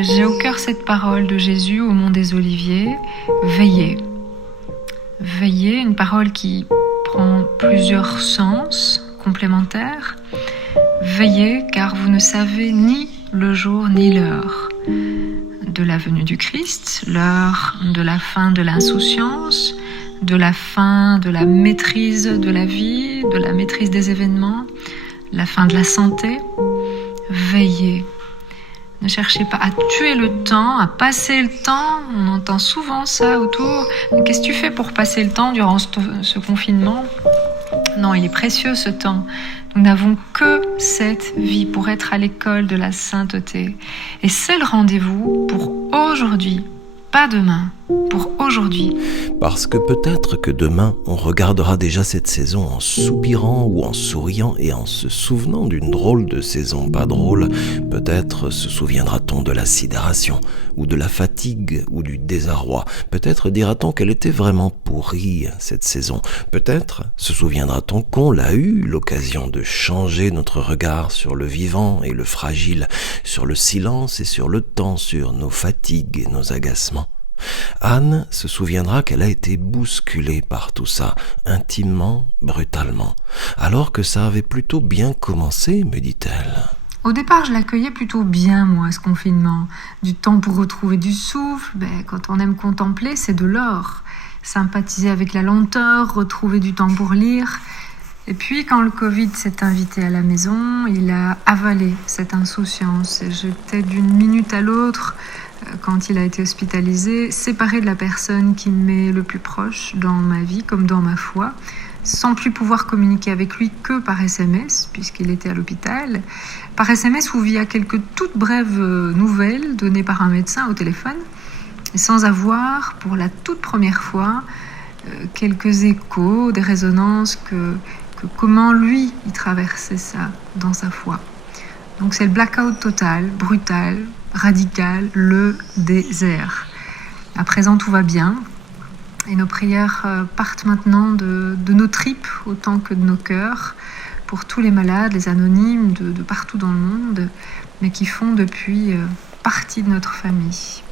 J'ai au cœur cette parole de Jésus au Mont des Oliviers, veillez. Veillez, une parole qui prend plusieurs sens complémentaires. Veillez car vous ne savez ni le jour ni l'heure de la venue du Christ, l'heure de la fin de l'insouciance, de la fin de la maîtrise de la vie, de la maîtrise des événements, la fin de la santé. Veillez. Ne cherchez pas à tuer le temps, à passer le temps. On entend souvent ça autour. Qu'est-ce que tu fais pour passer le temps durant ce confinement ? Non, il est précieux ce temps. Nous n'avons que cette vie pour être à l'école de la sainteté. Et c'est le rendez-vous pour aujourd'hui, pas demain, pour aujourd'hui. Parce que peut-être que demain, on regardera déjà cette saison en soupirant ou en souriant et en se souvenant d'une drôle de saison pas drôle. Peut-être se souviendra-t-on de la sidération, ou de la fatigue, ou du désarroi. Peut-être dira-t-on qu'elle était vraiment pourrie, cette saison. Peut-être se souviendra-t-on qu'on l'a eu, l'occasion de changer notre regard sur le vivant et le fragile, sur le silence et sur le temps, sur nos fatigues et nos agacements. Anne se souviendra qu'elle a été bousculée par tout ça, intimement, brutalement, alors que ça avait plutôt bien commencé, me dit-elle. Au départ, je l'accueillais plutôt bien, moi, ce confinement. Du temps pour retrouver du souffle, quand on aime contempler, c'est de l'or. Sympathiser avec la lenteur, retrouver du temps pour lire. Et puis, quand le Covid s'est invité à la maison, il a avalé cette insouciance. Et j'étais d'une minute à l'autre, quand il a été hospitalisé, séparé de la personne qui m'est le plus proche dans ma vie comme dans ma foi, sans plus pouvoir communiquer avec lui que par SMS, puisqu'il était à l'hôpital. Par SMS ou via quelques toutes brèves nouvelles données par un médecin au téléphone, et sans avoir, pour la toute première fois, quelques échos, des résonances que comment lui, il traversait ça dans sa foi. Donc c'est le blackout total, brutal, radical, le désert. À présent, tout va bien. Et nos prières partent maintenant de nos tripes autant que de nos cœurs pour tous les malades, les anonymes de partout dans le monde, mais qui font depuis partie de notre famille.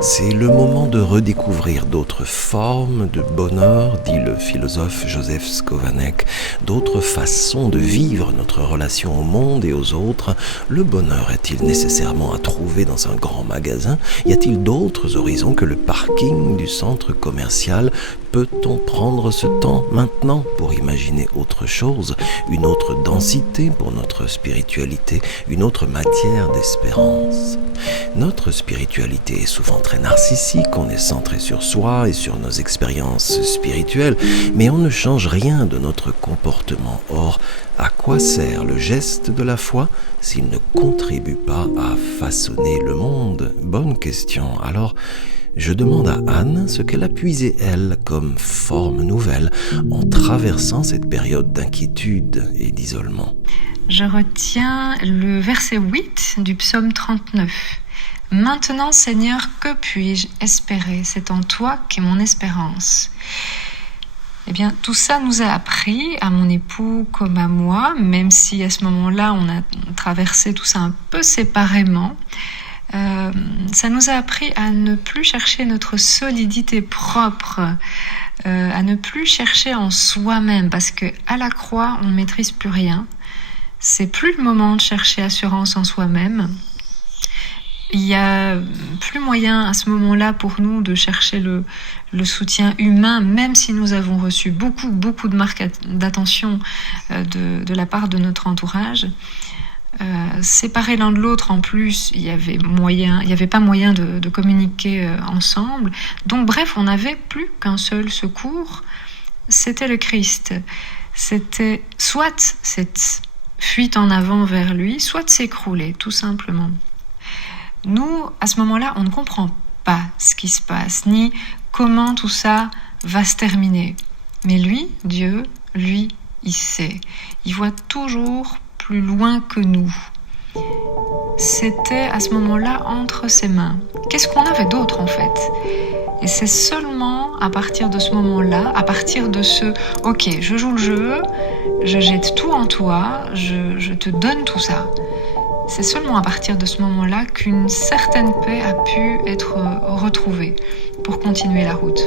C'est le moment de redécouvrir d'autres formes de bonheur, dit le philosophe Joseph Skovanec, d'autres façons de vivre notre relation au monde et aux autres. Le bonheur est-il nécessairement à trouver dans un grand magasin ? Y a-t-il d'autres horizons que le parking du centre commercial ? Peut-on prendre ce temps maintenant pour imaginer autre chose, une autre densité pour notre spiritualité, une autre matière d'espérance ? Notre spiritualité est souvent très narcissique, on est centré sur soi et sur nos expériences spirituelles, mais on ne change rien de notre comportement. Or, à quoi sert le geste de la foi s'il ne contribue pas à façonner le monde ? Bonne question. Alors, je demande à Anne ce qu'elle a puisé, elle, comme forme nouvelle, en traversant cette période d'inquiétude et d'isolement. Je retiens le verset 8 du psaume 39. « Maintenant, Seigneur, que puis-je espérer ? C'est en toi qu'est mon espérance. » Eh bien, tout ça nous a appris, à mon époux comme à moi, même si à ce moment-là, on a traversé tout ça un peu séparément. Ça nous a appris à ne plus chercher notre solidité propre, à ne plus chercher en soi-même, parce que à la croix, on ne maîtrise plus rien. C'est plus le moment de chercher assurance en soi-même. Il n'y a plus moyen à ce moment-là pour nous de chercher le soutien humain, même si nous avons reçu beaucoup de marques d'attention de la part de notre entourage. Séparés l'un de l'autre, en plus, il y avait pas moyen de communiquer ensemble. Donc bref, on n'avait plus qu'un seul secours, c'était le Christ. C'était soit cette fuite en avant vers lui, soit de s'écrouler, tout simplement. Nous, à ce moment-là, on ne comprend pas ce qui se passe, ni comment tout ça va se terminer. Mais lui, Dieu, lui, il sait. Il voit toujours plus loin que nous. C'était à ce moment-là entre ses mains. Qu'est-ce qu'on avait d'autre en fait ? Et c'est seulement à partir de ce moment-là, à partir de ce « Ok, je joue le jeu, je jette tout en toi, je te donne tout ça », c'est seulement à partir de ce moment-là qu'une certaine paix a pu être retrouvée pour continuer la route.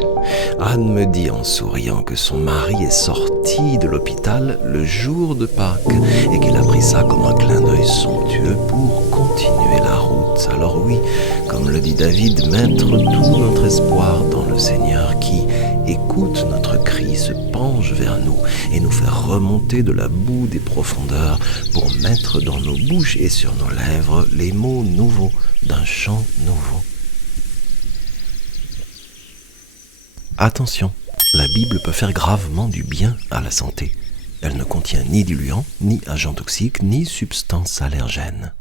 Anne me dit en souriant que son mari est sorti de l'hôpital le jour de Pâques et qu'il a pris ça comme un clin d'œil somptueux pour continuer la route. Alors oui, comme le dit David, mettre tout notre espoir dans le Seigneur qui écoute notre cri, se penche vers nous et nous fait remonter de la boue des profondeurs pour mettre dans nos bouches et sur nos lèvres les mots nouveaux d'un chant nouveau. Attention, la Bible peut faire gravement du bien à la santé. Elle ne contient ni diluants, ni agents toxiques, ni substances allergènes.